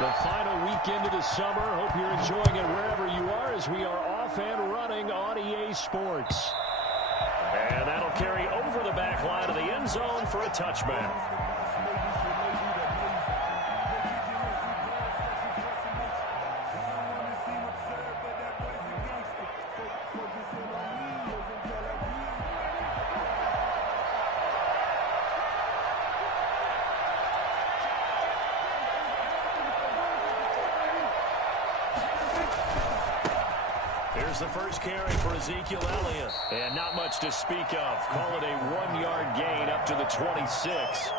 The final weekend of the summer. Hope you're enjoying it wherever you are as we are off and running on EA Sports. And that'll carry over the back line of the end zone for a touchback. Here's the first carry for Ezekiel Elliott. And not much to speak of. Call it a 1-yard gain up to the 26.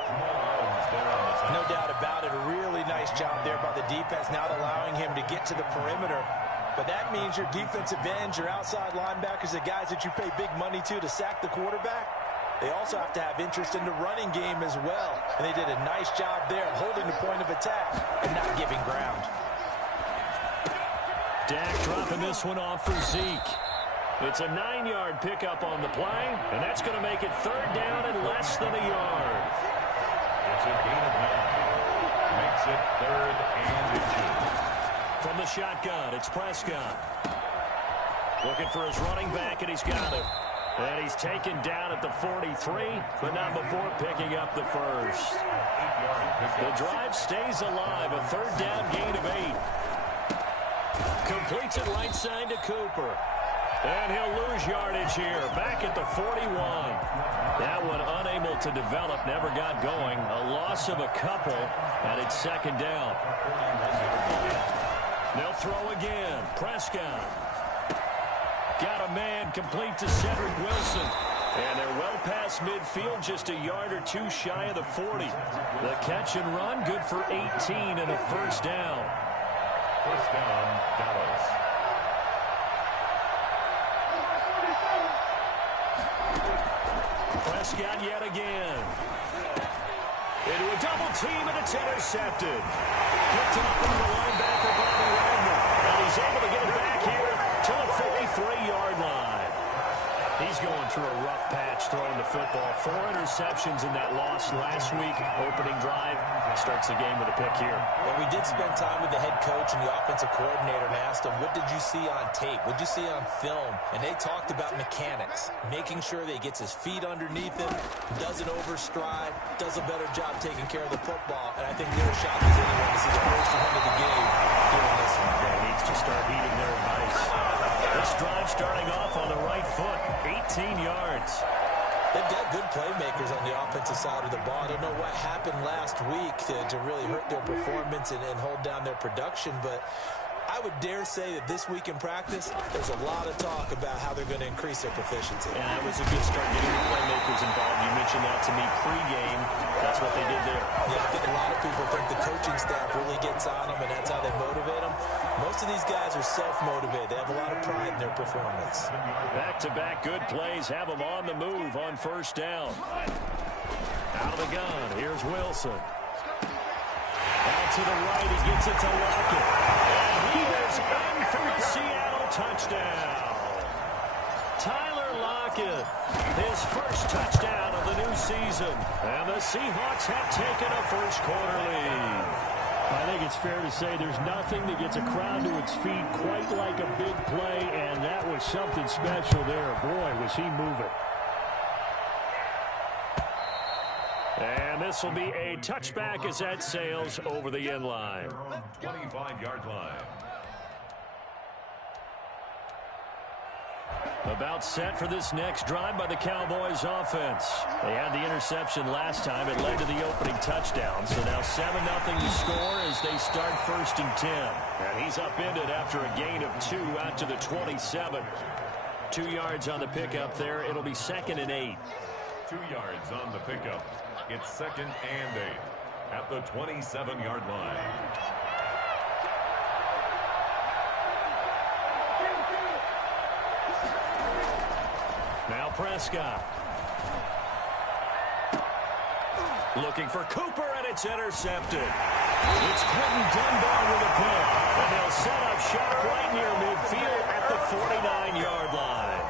No doubt about it. A really nice job there by the defense, not allowing him to get to the perimeter. But that means your defensive ends, your outside linebackers, the guys that you pay big money to sack the quarterback, they also have to have interest in the running game as well. And they did a nice job there holding the point of attack and not giving ground. Dak dropping this one off for Zeke. It's a 9-yard pickup on the play, and that's going to make it third down and less than a yard. It's a gain of 9. Makes it third and 2. From the shotgun, it's Prescott. Looking for his running back, and he's got it. And he's taken down at the 43, but not before picking up the first. The drive stays alive, a third down gain of 8. Completes it right side to Cooper. And he'll lose yardage here. Back at the 41. That one unable to develop. Never got going. A loss of a couple. And it's second down. They'll throw again. Prescott. Got a man complete to Cedric Wilson. And they're well past midfield. Just a yard or two shy of the 40. The catch and run good for 18 and a first down. First down, Dallas. Prescott yet again. Into a double team, and it's intercepted. Picked up by the linebacker, Bobby Wagner. And he's able to get it back here to the 43-yard line. He's going through a rough patch throwing the football. 4 interceptions in that loss last week. Opening drive starts the game with a pick here. Well, we did spend time with the head coach and the offensive coordinator and asked him, what did you see on tape? What did you see on film? And they talked about mechanics, making sure that he gets his feet underneath him, doesn't overstride, does a better job taking care of the football. And I think they're shocked as anyone to see the first one of the game doing this one. He needs to start heeding their advice. This drive starting off on the right foot, 18 yards. They've got good playmakers on the offensive side of the ball. I don't know what happened last week to really hurt their performance and hold down their production, but I would dare say that this week in practice, there's a lot of talk about how they're going to increase their proficiency. And that was a good start getting the playmakers involved. You mentioned that to me pregame. That's what they did there. Yeah, I think a lot of people think the coaching staff really gets on them, and that's how they motivate them. Most of these guys are self-motivated. They have a lot of pride in their performance. Back-to-back good plays have them on the move on first down. Out of the gun, here's Wilson. Out to the right, he gets it to Lockett. And he is in for a Seattle touchdown. Tyler Lockett, his first touchdown of the new season. And the Seahawks have taken a first-quarter lead. I think it's fair to say there's nothing that gets a crowd to its feet quite like a big play, and that was something special there. Boy, was he moving. And this will be a touchback as that sails over the end line. 25-yard line. About set for this next drive by the Cowboys offense. They had the interception last time. It led to the opening touchdown. So now 7-0 to score as they start 1st and 10. And he's upended after a gain of 2 out to the 27. 2 yards on the pickup there. It'll be 2nd and 8. 2 yards on the pickup. It's 2nd and 8 at the 27-yard line. Now Prescott. Looking for Cooper, and it's intercepted. It's Quentin Dunbar with a pick. And they'll set up shop right near midfield at the 49-yard line.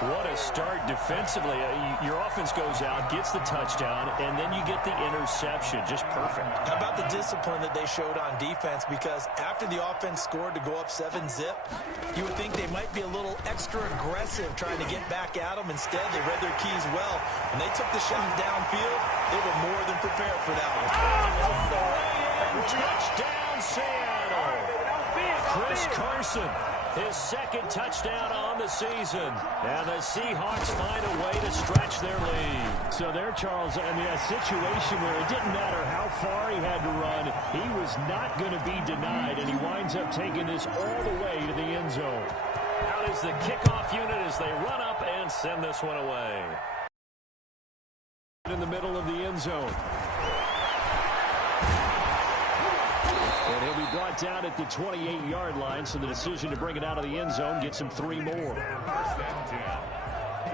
What a start defensively. Your offense goes out, gets the touchdown, and then you get the interception. Just perfect. How about the discipline that they showed on defense? Because after the offense scored to go up 7-zip, you would think they might be a little extra aggressive trying to get back at them. Instead, they read their keys well. When they took the shot downfield, they were more than prepared for that one. Touchdown, Seattle. Chris Carson, his second touchdown on the season. And the Seahawks find a way to stretch their lead. So there, Charles, I mean, a situation where it didn't matter how far he had to run. He was not going to be denied, and he winds up taking this all the way to the end zone. Out is the kickoff unit as they run up and send this one away. In the middle of the end zone. And he'll be brought down at the 28-yard line, so the decision to bring it out of the end zone gets him 3 more. First and 10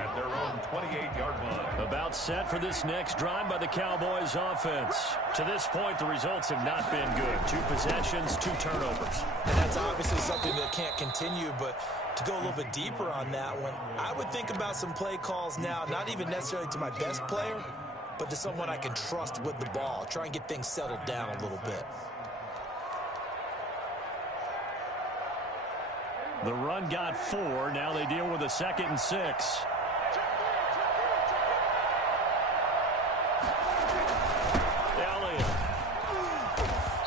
at their own 28-yard line. About set for this next drive by the Cowboys offense. To this point, the results have not been good. 2 possessions, 2 turnovers. And that's obviously something that can't continue, but to go a little bit deeper on that one, I would think about some play calls now, not even necessarily to my best player, but to someone I can trust with the ball. Try and get things settled down a little bit. The run got 4. Now they deal with a 2nd and 6. Elliott.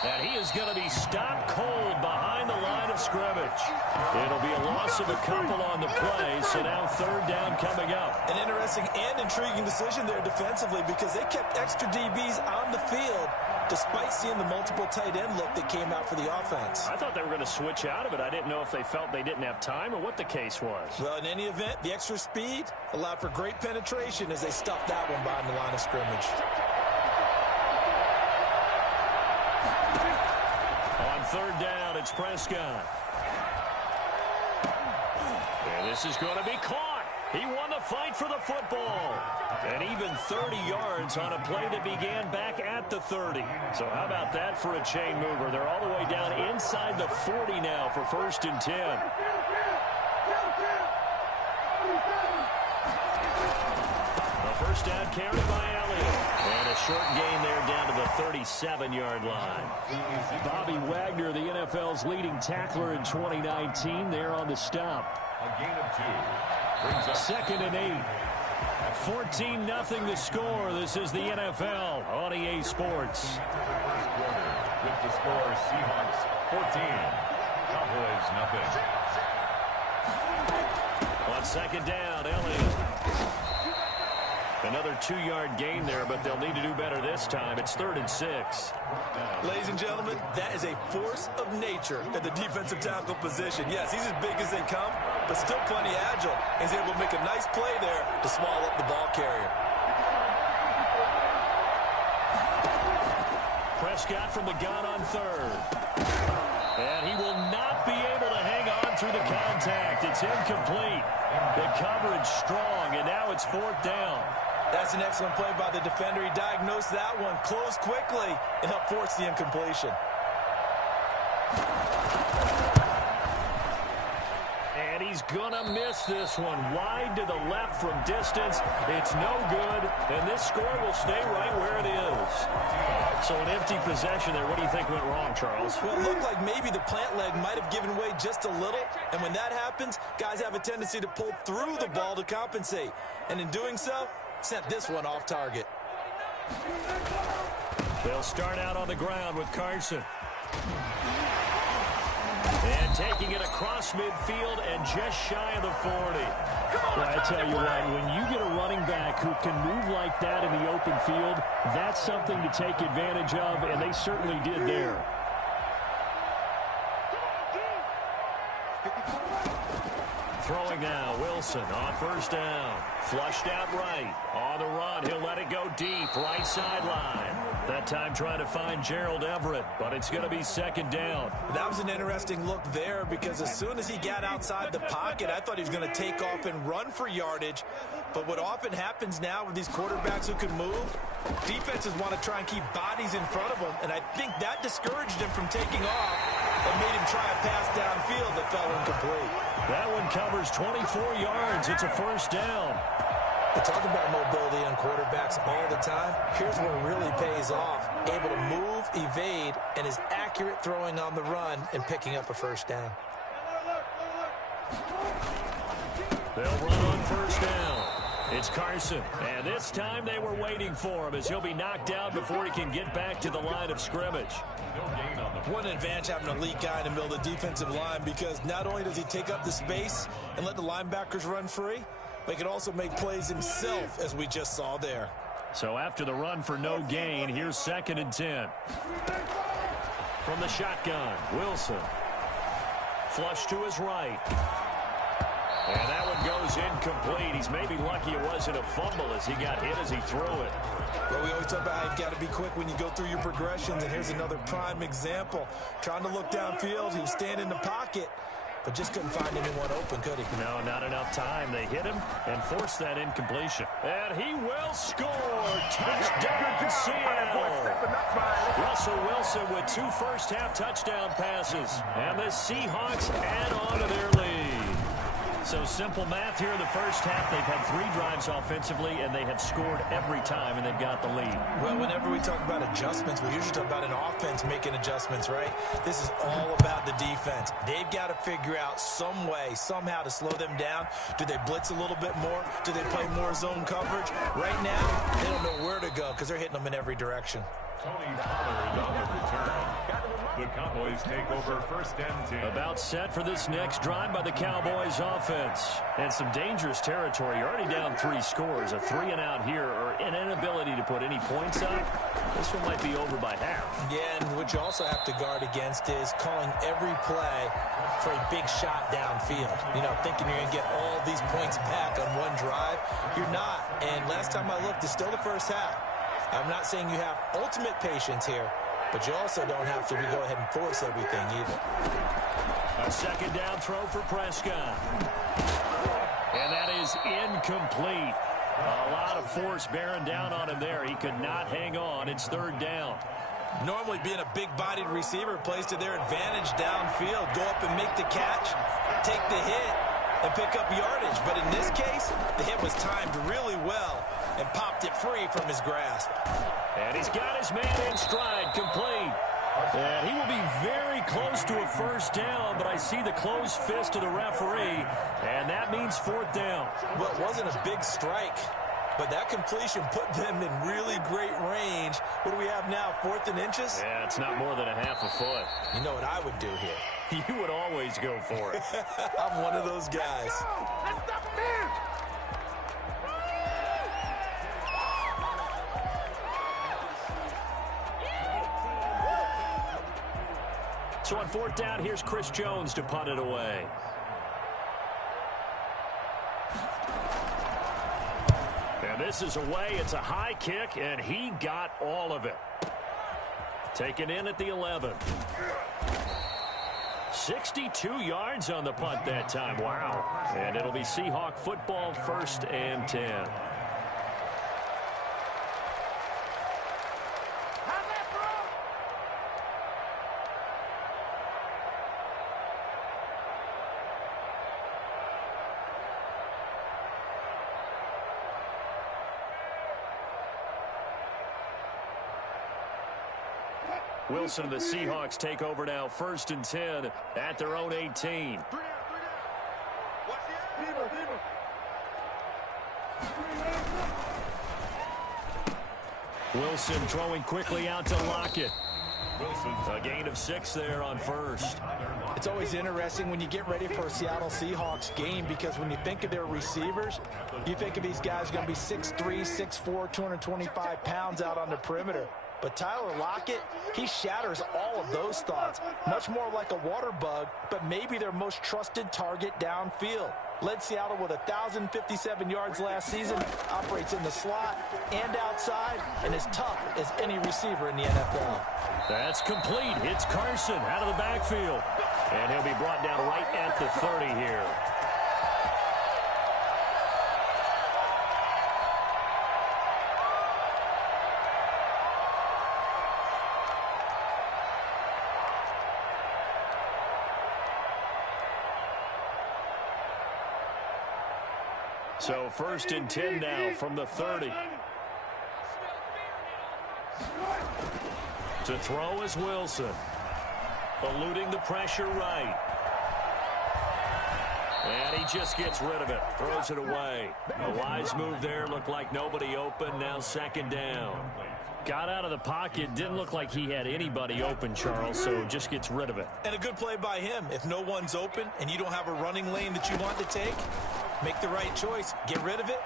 And he is going to be stopped cold behind the line of scrimmage. It'll be a loss of a couple on the play, so now 3rd down coming up. An interesting and intriguing decision there defensively because they kept extra DBs on the field despite seeing the multiple tight end look that came out for the offense. I thought they were going to switch out of it. I didn't know if they felt they didn't have time or what the case was. Well, in any event, the extra speed allowed for great penetration as they stuffed that one behind the line of scrimmage. On 3rd down, it's Prescott. And this is going to be caught. He won the fight for the football. And even 30 yards on a play that began back at the 30. So how about that for a chain mover? They're all the way down inside the 40 now for 1st and 10. A 1st down carry by Elliott. And a short gain there down to the 37-yard line. Bobby Wagner, the NFL's leading tackler in 2019, there on the stop. A gain of 2. Brings up 2nd and 8. 14-0 the score. This is the NFL on EA Sports. first quarter with the score Seahawks 14, Cowboys nothing. On 2nd down, Elliott. Another 2-yard gain there, but they'll need to do better this time. It's 3rd and 6. Ladies and gentlemen, that is a force of nature at the defensive tackle position. Yes, he's as big as they come, but still plenty agile. He's able to make a nice play there to swallow up the ball carrier. Prescott from the gun on 3rd. And he will not be able to hang on through the contact. It's incomplete. The coverage strong, and now it's 4th down. That's an excellent play by the defender. He diagnosed that one, closed quickly, and helped force the incompletion. And he's going to miss this one. Wide to the left from distance. It's no good, and this score will stay right where it is. So an empty possession there. What do you think went wrong, Charles? Well, it looked like maybe the plant leg might have given way just a little, and when that happens, guys have a tendency to pull through the ball to compensate. And in doing so, sent this one off target. They'll start out on the ground with Carson. And taking it across midfield and just shy of the 40. Well, I tell you what, when you get a running back who can move like that in the open field, that's something to take advantage of, and they certainly did there. Throwing now, Wilson on 1st down. Flushed out right. On the run, he'll let it go deep, right sideline. That time trying to find Gerald Everett, but it's going to be 2nd down. That was an interesting look there because as soon as he got outside the pocket, I thought he was going to take off and run for yardage. But what often happens now with these quarterbacks who can move, defenses want to try and keep bodies in front of them, and I think that discouraged him from taking off and made him try a pass downfield that fell incomplete. That one covers 24 yards. It's a first down. We talk about mobility on quarterbacks all the time. Here's where it really pays off. Able to move, evade, and is accurate throwing on the run and picking up a first down. They'll run on first down. It's Carson. And this time they were waiting for him as he'll be knocked down before he can get back to the line of scrimmage. What an advantage having an elite guy in the middle of the defensive line, because not only does he take up the space and let the linebackers run free, but he can also make plays himself, as we just saw there. So after the run for no gain, here's 2nd and 10. From the shotgun, Wilson. Flush to his right. And that one goes incomplete. He's maybe lucky it wasn't a fumble as he got hit as he threw it. Well, we always talk about how you've got to be quick when you go through your progressions, and here's another prime example. Trying to look downfield, he was standing in the pocket, but just couldn't find anyone open, could he? No, not enough time. They hit him and forced that incompletion. And he will score. Touchdown, Seattle. Russell Wilson with 2 first-half touchdown passes. And the Seahawks add on to their lead. So simple math here in the first half. They've had 3 drives offensively, and they have scored every time, and they've got the lead. Well, whenever we talk about adjustments, we usually talk about an offense making adjustments, right? This is all about the defense. They've got to figure out some way, somehow to slow them down. Do they blitz a little bit more? Do they play more zone coverage? Right now, they don't know where to go because they're hitting them in every direction. Tony Pollard on the return. The Cowboys take over 1st and 10. About set for this next drive by the Cowboys offense. And some dangerous territory. You're already down 3 scores. A 3-and-out here, or an inability to put any points up. This one might be over by half. Yeah, and what you also have to guard against is calling every play for a big shot downfield. You know, thinking you're going to get all these points back on one drive. You're not. And last time I looked, it's still the first half. I'm not saying you have ultimate patience here, but you also don't have to go ahead and force everything either. A 2nd down throw for Prescott. And that is incomplete. A lot of force bearing down on him there. He could not hang on. It's 3rd down. Normally being a big-bodied receiver plays to their advantage downfield. Go up and make the catch, take the hit, and pick up yardage. But in this case, the hit was timed really well and popped it free from his grasp. And he's got his man in stride, complete. And he will be very close to a first down, but I see the closed fist of the referee, and that means 4th down. Well, it wasn't a big strike, but that completion put them in really great range. What do we have now, 4th and inches? Yeah, it's not more than a half a foot. You know what I would do here? You would always go for it. I'm one of those guys. So on 4th down, here's Chris Jones to punt it away. And this is away. It's a high kick, and he got all of it. Taken in at the 11. 62 yards on the punt that time. Wow. And it'll be Seahawk football, 1st and 10. Wilson and the Seahawks take over now, 1st and 10 at their own 18. Wilson throwing quickly out to Lockett. A gain of 6 there on 1st. It's always interesting when you get ready for a Seattle Seahawks game, because when you think of their receivers, you think of these guys going to be 6'3", 6'4", 225 pounds out on the perimeter. But Tyler Lockett, he shatters all of those thoughts. Much more like a water bug, but maybe their most trusted target downfield. Led Seattle with 1,057 yards last season, operates in the slot and outside, and is tough as any receiver in the NFL. That's complete. It's Carson out of the backfield. And he'll be brought down right at the 30 here. So 1st and 10 now from the 30. To throw is Wilson. Eluding the pressure right. And he just gets rid of it. Throws it away. A wise move there. Looked like nobody open. Now 2nd down. Got out of the pocket. Didn't look like he had anybody open, Charles, so just gets rid of it. And a good play by him. If no one's open and you don't have a running lane that you want to take, make the right choice. Get rid of it.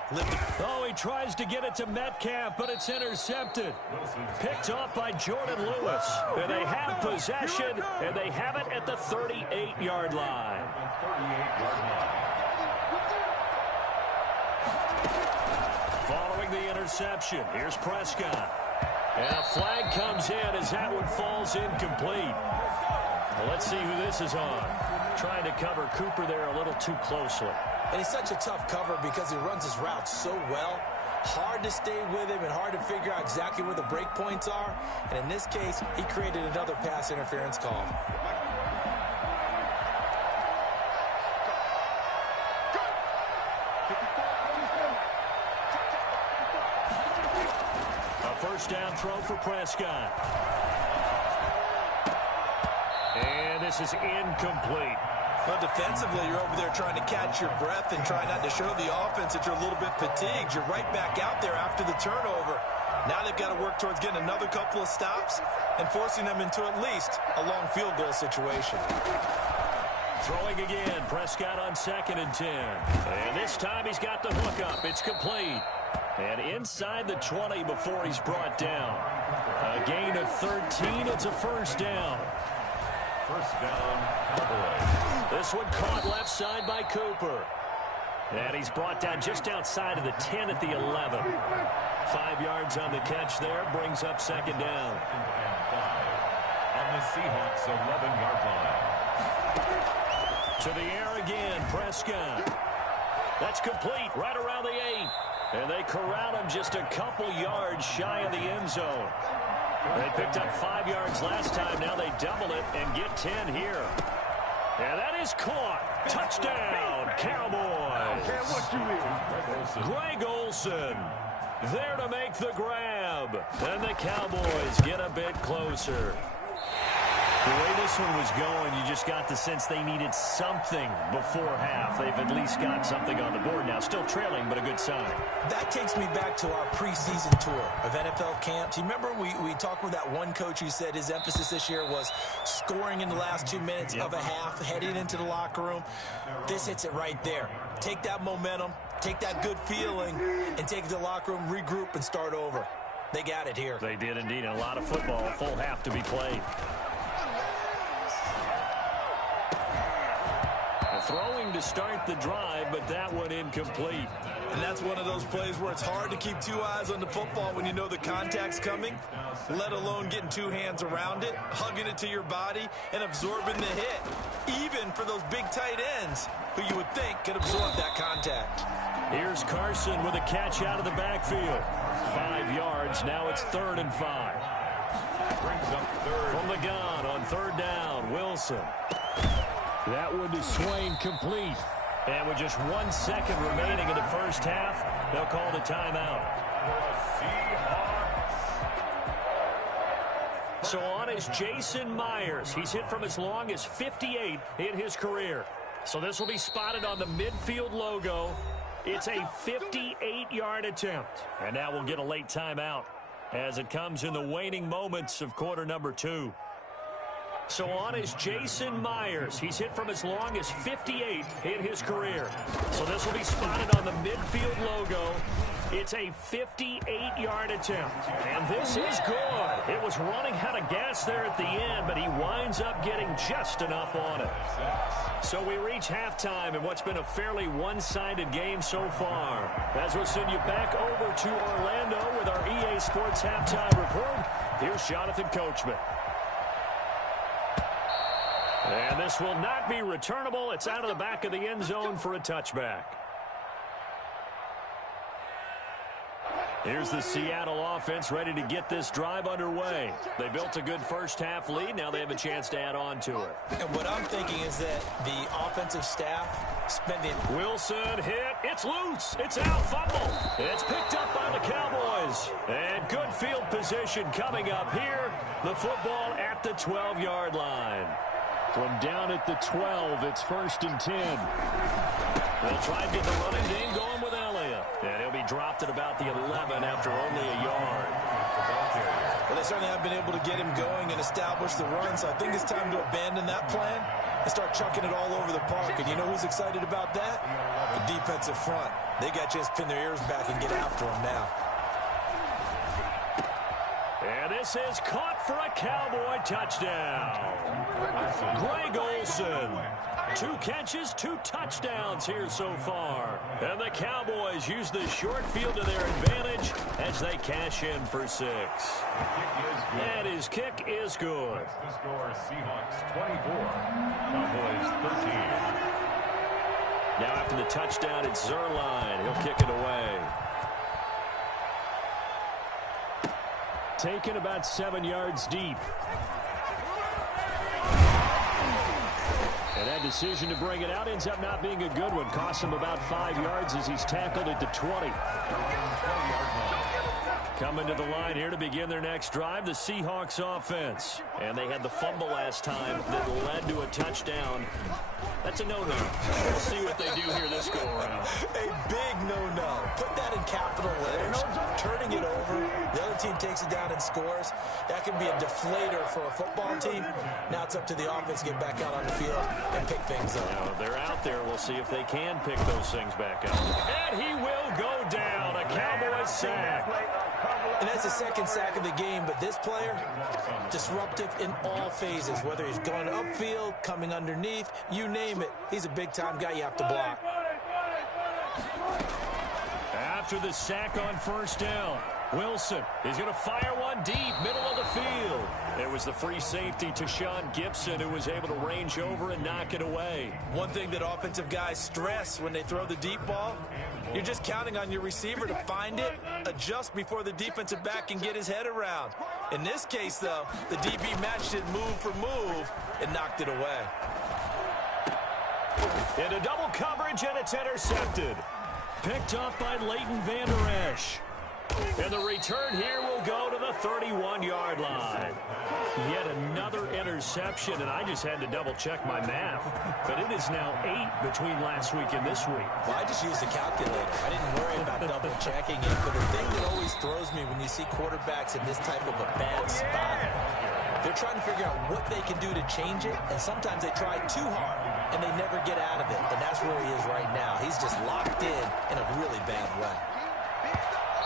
Oh, he tries to get it to Metcalf, but it's intercepted. Picked off by Jordan Lewis. And they have possession, and they have it at the 38-yard line. Following the interception, here's Prescott. And a flag comes in as that one falls incomplete. Well, let's see who this is on. Trying to cover Cooper there a little too closely. And he's such a tough cover because he runs his routes so well. Hard to stay with him and hard to figure out exactly where the break points are. And in this case, he created another pass interference call. A 1st down throw for Prescott. And this is incomplete. Well, defensively, you're over there trying to catch your breath and try not to show the offense that you're a little bit fatigued. You're right back out there after the turnover. Now they've got to work towards getting another couple of stops and forcing them into at least a long field goal situation. Throwing again, Prescott on 2nd and 10. And this time he's got the hook up. It's complete. And inside the 20 before he's brought down. A gain of 13. It's a 1st down. 1st down, Cowboys. This one caught left side by Cooper. And he's brought down just outside of the 10 at the 11. 5 yards on the catch there. Brings up 2nd down. On the Seahawks 11-yard line. To the air again, Prescott. That's complete right around the 8. And they corral him just a couple yards shy of the end zone. They picked up 5 yards last time. Now they double it and get 10 here. And that is caught. Touchdown, Cowboys. Greg Olsen there to make the grab. And the Cowboys get a bit closer. The way this one was going, you just got the sense they needed something before half. They've at least got something on the board now. Still trailing, but a good sign. That takes me back to our preseason tour of NFL camp. Do you remember we talked with that one coach who said his emphasis this year was scoring in the last 2 minutes of a half, heading into the locker room? This hits it right there. Take that momentum, take that good feeling, and take it to the locker room, regroup, and start over. They got it here. They did indeed. And a lot of football, full half to be played. Throwing to start the drive, but that one incomplete. And that's one of those plays where it's hard to keep 2 eyes on the football when you know the contact's coming, let alone getting 2 hands around it, hugging it to your body, and absorbing the hit. Even for those big tight ends who you would think could absorb that contact. Here's Carson with a catch out of the backfield. 5 yards. Now it's 3rd and 5. Brings up 3rd. From the gun on 3rd down, Wilson. That one to Swain complete. And with just 1 second remaining in the first half, they'll call the timeout. So on is Jason Myers. He's hit from as long as 58 in his career. So this will be spotted on the midfield logo. It's a 58-yard attempt. And now we'll get a late timeout as it comes in the waning moments of quarter number 2. So on is Jason Myers. He's hit from as long as 58 in his career. So this will be spotted on the midfield logo. It's a 58-yard attempt. And this is good. It was running out of gas there at the end, but he winds up getting just enough on it. So we reach halftime in what's been a fairly one-sided game so far. As we'll send you back over to Orlando with our EA Sports Halftime Report, here's Jonathan Coachman. And this will not be returnable. It's out of the back of the end zone for a touchback. Here's the Seattle offense ready to get this drive underway. They built a good first-half lead. Now they have a chance to add on to it. And what I'm thinking is that the offensive staff spending... Wilson hit. It's loose. It's out. Fumble. It's picked up by the Cowboys. And good field position coming up here. The football at the 12-yard line. From down at the 12, it's 1st and 10. They'll try to get the running game going with Elliott. And he'll be dropped at about the 11 after only a yard. Well, they certainly have been able to get him going and establish the run, so I think it's time to abandon that plan and start chucking it all over the park. And you know who's excited about that? The defensive front. They got a chance to pin their ears back and get after him now. And this is caught for a Cowboy touchdown. Greg Olsen. 2 catches, 2 touchdowns here so far. And the Cowboys use the short field to their advantage as they cash in for 6. And his kick is good. The score is Seahawks 24, Cowboys 13. Now after the touchdown, it's Zerline. He'll kick it away. Taken about 7 yards deep. And that decision to bring it out ends up not being a good one. Costs him about 5 yards as he's tackled at the 20. Coming to the line here to begin their next drive, the Seahawks offense. And they had the fumble last time that led to a touchdown. That's a no-no. We'll see what they do here this go-around. A big no-no. Put that in capital letters. Turning it over. The other team takes it down and scores. That can be a deflator for a football team. Now it's up to the offense to get back out on the field and pick things up. Now, they're out there. We'll see if they can pick those things back up. And he will go down. A Cowboys sack. And that's the second sack of the game, but this player, disruptive in all phases, whether he's going upfield, coming underneath, you name it. He's a big-time guy you have to block. After the sack on 1st down, Wilson is going to fire one deep, middle of the field. It was the free safety to Sean Gibson who was able to range over and knock it away. One thing that offensive guys stress when they throw the deep ball, you're just counting on your receiver to find it, adjust before the defensive back can get his head around. In this case, though, the DB matched it move for move and knocked it away. Into double coverage, and it's intercepted. Picked up by Leighton Vander Esch. And the return here will go to the 31-yard line. Yet another interception, and I just had to double-check my math. But it is now 8 between last week and this week. Well, I just used a calculator. I didn't worry about double-checking it. But the thing that always throws me when you see quarterbacks in this type of a bad spot, they're trying to figure out what they can do to change it, and sometimes they try too hard, and they never get out of it. And that's where he is right now. He's just locked in a really bad way.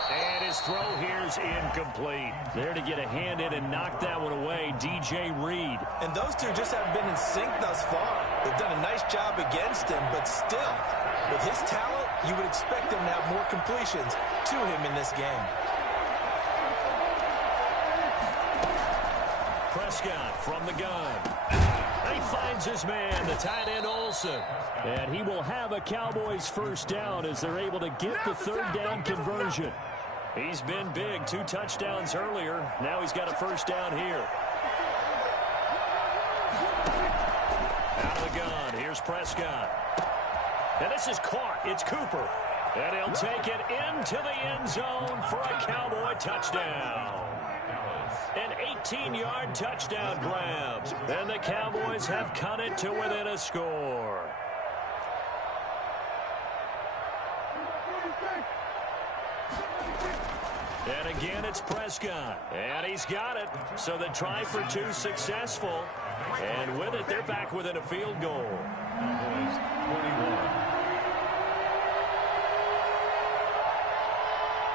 And his throw here's incomplete. There to get a hand in and knock that one away, DJ Reed. And those two just haven't been in sync thus far. They've done a nice job against him, but still, with his talent, you would expect him to have more completions to him in this game. Prescott from the gun. He finds his man, the tight end Olsen. And he will have a Cowboys 1st down as they're able to get the 3rd down conversion. He's been big, 2 touchdowns earlier. Now he's got a 1st down here. Out of the gun, here's Prescott. And this is caught, it's Cooper. And he'll take it into the end zone for a Cowboy touchdown. An 18-yard touchdown grab. And the Cowboys have cut it to within a score. And again, it's Prescott. And he's got it. So the try for 2 successful. And with it, they're back within a field goal. Cowboys 21.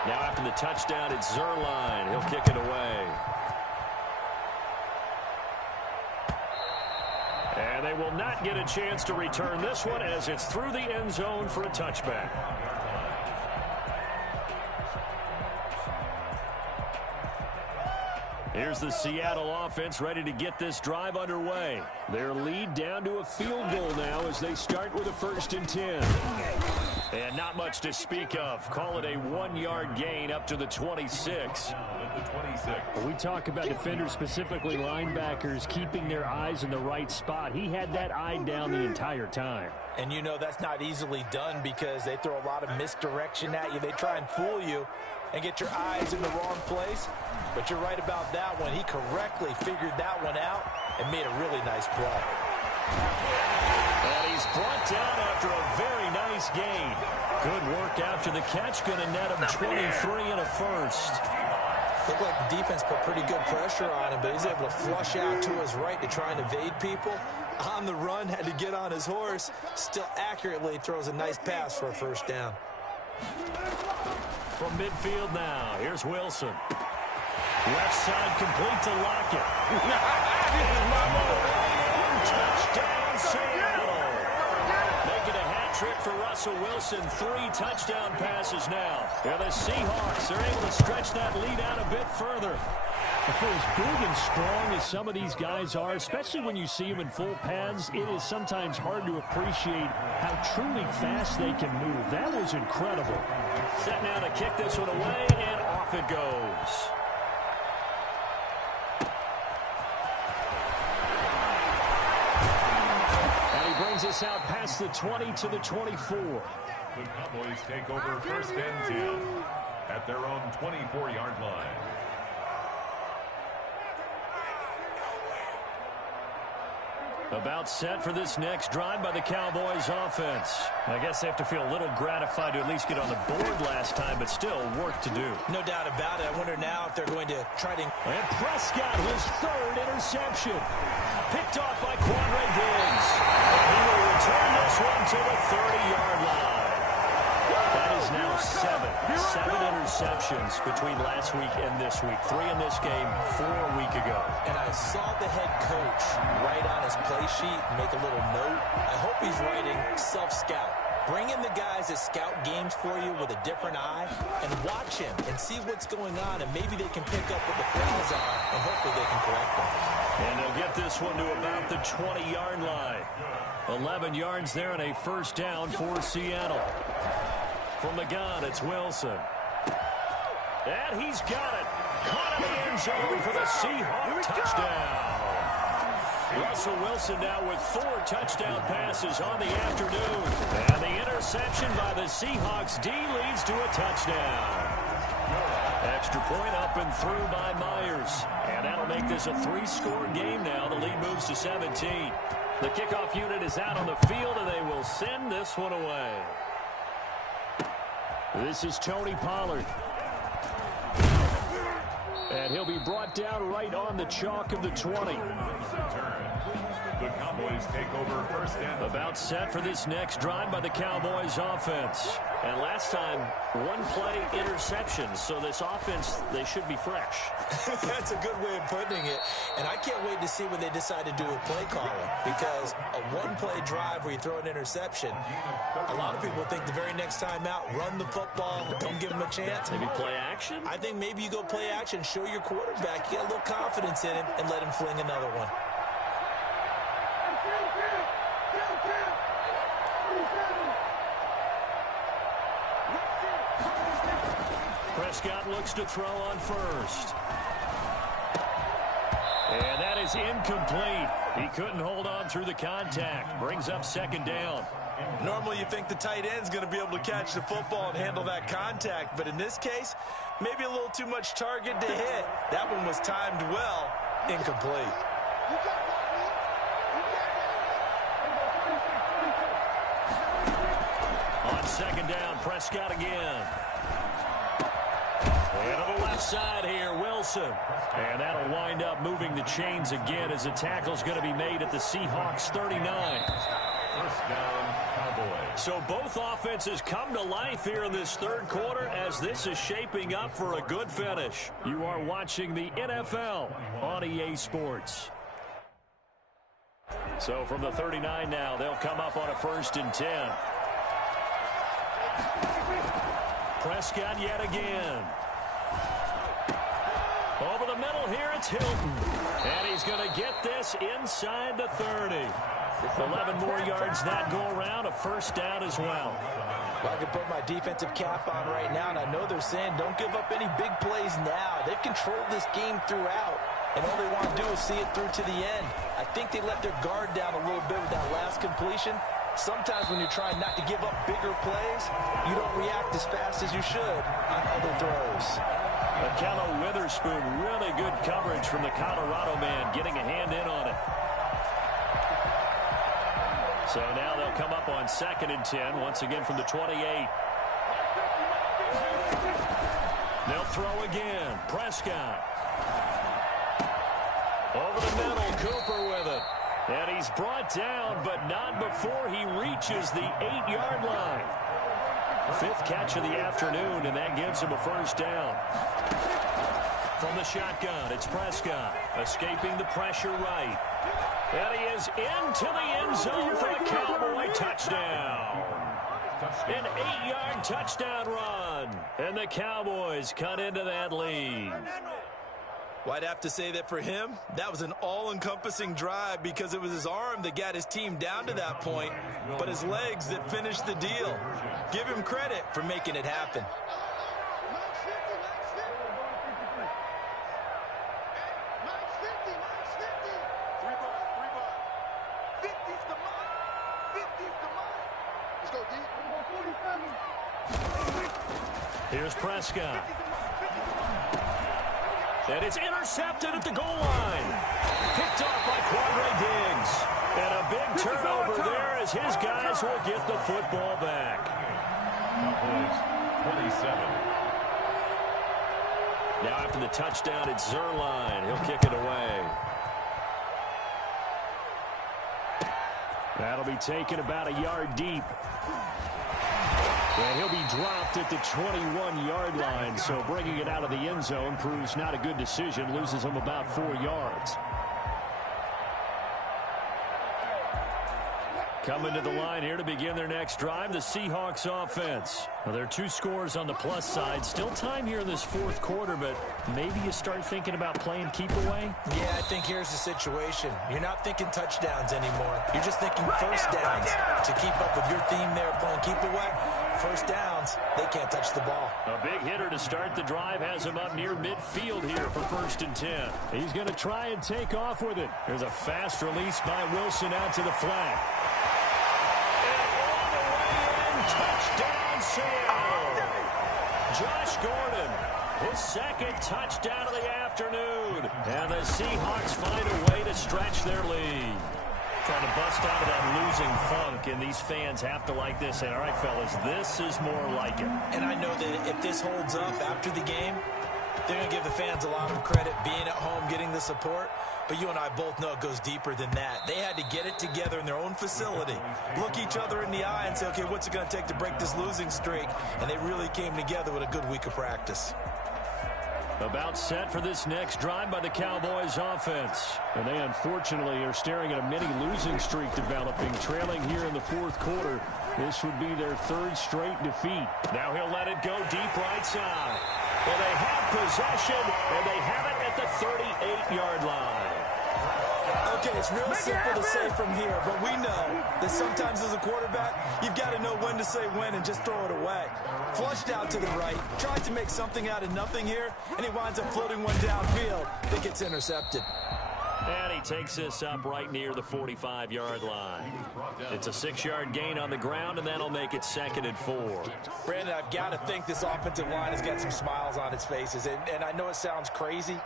Now after the touchdown, it's Zerline. He'll kick it away. And they will not get a chance to return this one as it's through the end zone for a touchback. Here's the Seattle offense ready to get this drive underway. Their lead down to a field goal now as they start with a 1st and 10. And not much to speak of. Call it a 1-yard gain up to the 26. When we talk about defenders, specifically linebackers, keeping their eyes in the right spot, he had that eye down the entire time. And you know that's not easily done because they throw a lot of misdirection at you. They try and fool you and get your eyes in the wrong place. But you're right about that one. He correctly figured that one out and made a really nice play. And he's brought down after a very nice gain. Good work after the catch. Going to net him 23 and a first. Looked like the defense put pretty good pressure on him, but he's able to flush out to his right to try and evade people. On the run, had to get on his horse. Still accurately throws a nice pass for a first down. From midfield now, here's Wilson. Left side complete to Lockett. Touchdown, Seattle. Making a hat trick for Russell Wilson. 3 touchdown passes now. Yeah, the Seahawks are able to stretch that lead out a bit further. For as big and strong as some of these guys are, especially when you see them in full pads, it is sometimes hard to appreciate how truly fast they can move. That was incredible. Set now to kick this one away, and off it goes. And he brings us out past the 20 to the 24. The Cowboys take over 1st and 10 at their own 24-yard line. About set for this next drive by the Cowboys offense. I guess they have to feel a little gratified to at least get on the board last time, but still work to do. No doubt about it. I wonder now if they're going to try to... And Prescott, his 3rd interception. Picked off by Quandre Diggs. He will return this one to the 30-yard line. That is now 7 interceptions between last week and this week. 3 in this game, 4 a week ago. And I saw the head coach write on his play sheet, make a little note. I hope he's writing self-scout. Bring in the guys that scout games for you with a different eye and watch him and see what's going on, and maybe they can pick up what the plays are, and hopefully they can correct them. And they'll get this one to about the 20-yard line. 11 yards there and a first down for Seattle. From the gun, it's Wilson. And he's got it. Caught in the end zone for the Seahawks touchdown. Russell Wilson now with 4 touchdown passes on the afternoon. And the interception by the Seahawks D leads to a touchdown. Extra point up and through by Myers. And that'll make this a 3-score game now. The lead moves to 17. The kickoff unit is out on the field, and they will send this one away. This is Tony Pollard. And he'll be brought down right on the chalk of the 20. The Cowboys take over 1st and... About set for this next drive by the Cowboys offense. And last time, 1-play interception. So this offense, they should be fresh. That's a good way of putting it. And I can't wait to see what they decide to do with play calling. Because a 1-play drive where you throw an interception, a lot of people think the very next time out, run the football, don't give them a chance. Maybe play action? I think maybe you go play action, show your quarterback, you get a little confidence in him, and let him fling another one. Prescott looks to throw on first. And that is incomplete. He couldn't hold on through the contact. Brings up 2nd down. Normally you think the tight end's going to be able to catch the football and handle that contact, but in this case, maybe a little too much target to hit. That one was timed well. Incomplete. On 2nd down, Prescott again. And on the left side here, Wilson. And that'll wind up moving the chains again as the tackle's going to be made at the Seahawks 39. 1st down, Cowboys. So both offenses come to life here in this 3rd quarter as this is shaping up for a good finish. You are watching the NFL on EA Sports. So from the 39 now, they'll come up on a 1st and 10. Prescott yet again. Over the middle here, it's Hilton. And he's going to get this inside the 30. 11 more yards that go around, a 1st down as well. Well, I can put my defensive cap on right now, and I know they're saying don't give up any big plays now. They've controlled this game throughout, and all they want to do is see it through to the end. I think they let their guard down a little bit with that last completion. Sometimes when you're trying not to give up bigger plays, you don't react as fast as you should on other throws. Akello Witherspoon, really good coverage from the Colorado man, getting a hand in on it. So now they'll come up on 2nd and 10, once again from the 28. They'll throw again. Prescott. Over the middle, Cooper with it. And he's brought down, but not before he reaches the 8-yard line. 5th catch of the afternoon, and that gives him a first down. From the shotgun, it's Prescott, escaping the pressure right. And he is into the end zone for the Cowboy touchdown. An 8-yard touchdown run. And the Cowboys cut into that lead. Well, I'd have to say that for him, that was an all-encompassing drive because it was his arm that got his team down to that point, but his legs that finished the deal. Give him credit for making it happen. Here's Prescott. And it's intercepted at the goal line. Picked off by Quandre Diggs. And a big turnover there as his guys will get the football back. 27. Now after the touchdown, it's Zerline. He'll kick it away. That'll be taken about a yard deep. And he'll be dropped at the 21-yard line, so bringing it out of the end zone proves not a good decision, loses him about 4 yards. Coming to the line here to begin their next drive, the Seahawks offense. Well, there are 2 scores on the plus side. Still time here in this 4th quarter, but maybe you start thinking about playing keep away? Yeah, I think here's the situation. You're not thinking touchdowns anymore. You're just thinking first downs. To keep up with your theme there, playing keep away, first downs, they can't touch the ball. A big hitter to start the drive has him up near midfield here for 1st and 10. He's going to try and take off with it. There's a fast release by Wilson out to the flat. Touchdown, Seattle. Josh Gordon, his 2nd touchdown of the afternoon. And the Seahawks find a way to stretch their lead. Trying to bust out of that losing funk, and these fans have to like this. And all right, fellas, this is more like it. And I know that if this holds up after the game, they're going to give the fans a lot of credit being at home, getting the support. But you and I both know it goes deeper than that. They had to get it together in their own facility, look each other in the eye and say, okay, what's it going to take to break this losing streak? And they really came together with a good week of practice. About set for this next drive by the Cowboys offense. And they unfortunately are staring at a mini losing streak developing, trailing here in the 4th quarter. This would be their 3rd straight defeat. Now he'll let it go deep right side. Well, they have possession, and they have it at the 38-yard line. Okay, it's real simple to say from here, but we know that sometimes as a quarterback, you've got to know when to say when and just throw it away. Flushed out to the right, tries to make something out of nothing here, and he winds up floating one downfield that gets intercepted. And he takes this up right near the 45-yard line. It's a 6-yard gain on the ground, and that'll make it 2nd and 4. Brandon, I've got to think this offensive line has got some smiles on its faces, and I know it sounds crazy,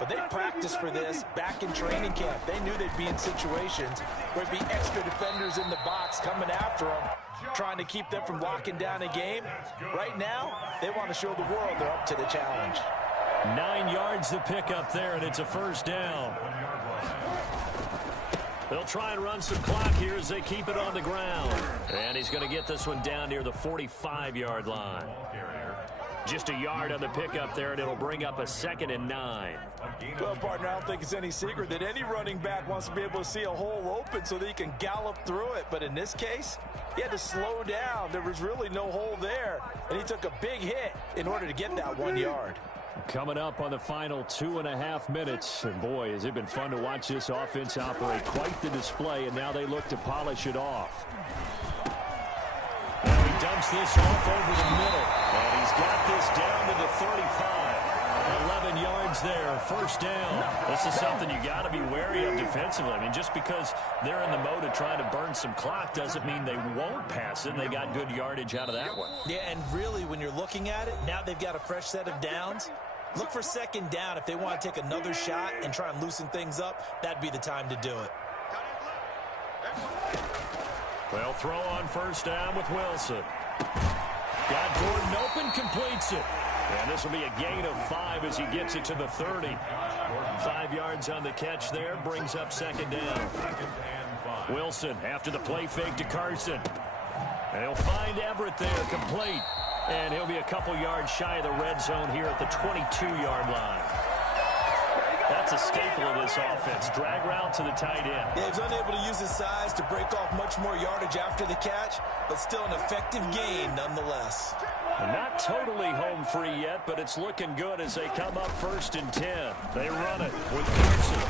but they practiced for this back in training camp. They knew they'd be in situations where there'd be extra defenders in the box coming after them, trying to keep them from locking down a game. Right now, they want to show the world they're up to the challenge. 9 yards to pick up there, and it's a first down. They'll try and run some clock here as they keep it on the ground. And he's going to get this one down near the 45-yard line. Just a yard on the pickup there, and it'll bring up a 2nd and 9. Well, partner, I don't think it's any secret that any running back wants to be able to see a hole open so that he can gallop through it. But in this case, he had to slow down. There was really no hole there, and he took a big hit in order to get that 1 yard. Coming up on the final 2.5 minutes. And boy, has it been fun to watch this offense operate. Quite the display, and now they look to polish it off. And he dumps this off over the middle. And he's got this down to the 35. 11 yards there, first down. This is something you got to be wary of defensively. I mean, just because they're in the mode of trying to burn some clock doesn't mean they won't pass it. And they got good yardage out of that one. Yeah, and really, when you're looking at it, now they've got a fresh set of downs. Look for second down if they want to take another shot and try and loosen things up. That'd be the time to do it. Well, throw on first down with Wilson. Got Gordon open, completes it. And this will be a gain of 5 as he gets it to the 30. 5 yards on the catch there, brings up second down. Wilson after the play fake to Carson. And he'll find Everett there, complete. And he'll be a couple yards shy of the red zone here at the 22-yard line. That's a staple of this offense. Drag route to the tight end. Yeah, he's unable to use his size to break off much more yardage after the catch, but still an effective gain nonetheless. Not totally home free yet, but it's looking good as they come up first and 10. They run it with Carson.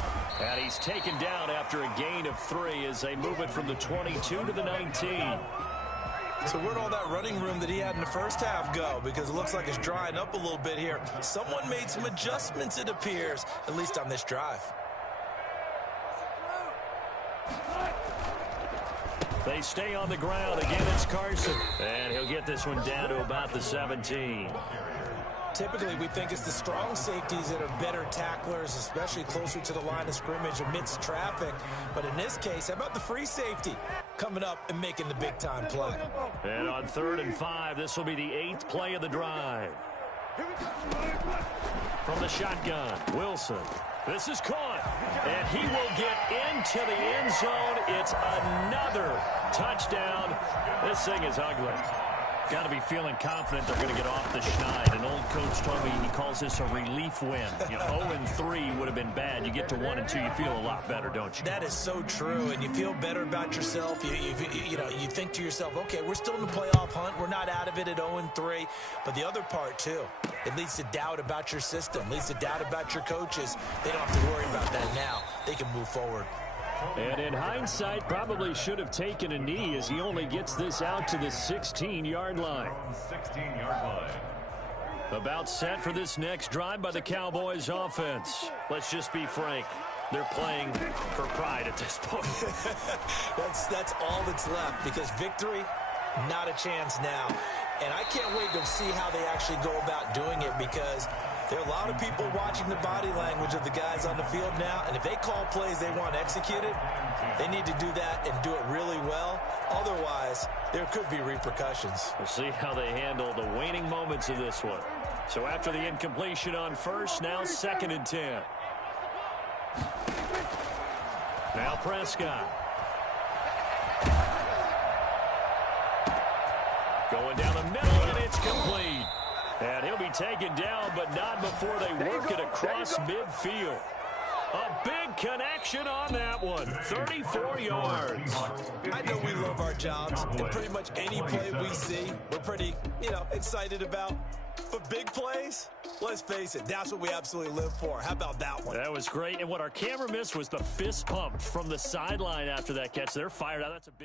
And he's taken down after a gain of 3 as they move it from the 22 to the 19. So where'd all that running room that he had in the first half go? Because it looks like it's drying up a little bit here. Someone made some adjustments, it appears, at least on this drive. They stay on the ground. Again, it's Carson. And he'll get this one down to about the 17. Typically, we think it's the strong safeties that are better tacklers, especially closer to the line of scrimmage amidst traffic. But in this case, how about the free safety coming up and making the big-time play? And on 3rd and 5, this will be the 8th play of the drive. From the shotgun, Wilson. This is caught, and he will get into the end zone. It's another touchdown. This thing is ugly. Got to be feeling confident they're going to get off the schneid. An old coach told me he calls this a relief win. 0-3 would have been bad. You get to 1-2, you feel a lot better, don't you? That is so true, and you feel better about yourself. You think to yourself, okay, we're still in the playoff hunt. We're not out of it at 0-3. But the other part, too, it leads to doubt about your system, leads to doubt about your coaches. They don't have to worry about that now. They can move forward. And in hindsight, probably should have taken a knee as he only gets this out to the 16-yard line. 16-yard line. About set for this next drive by the Cowboys offense. Let's just be frank. They're playing for pride at this point. That's all that's left, because victory, not a chance now. And I can't wait to see how they actually go about doing it, because there are a lot of people watching the body language of the guys on the field now, and if they call plays they want executed, they need to do that and do it really well. Otherwise, there could be repercussions. We'll see how they handle the waning moments of this one. So after the incompletion on first, now 2nd and 10. Now Prescott. Going down the middle, and it's complete. And he'll be taken down, but not before they work it across midfield. A big connection on that one. 34 yards. I know we love our jobs, and pretty much any play we see, we're pretty, excited about. But big plays, let's face it, that's what we absolutely live for. How about that one? That was great. And what our camera missed was the fist pump from the sideline after that catch. They're fired out. That's a big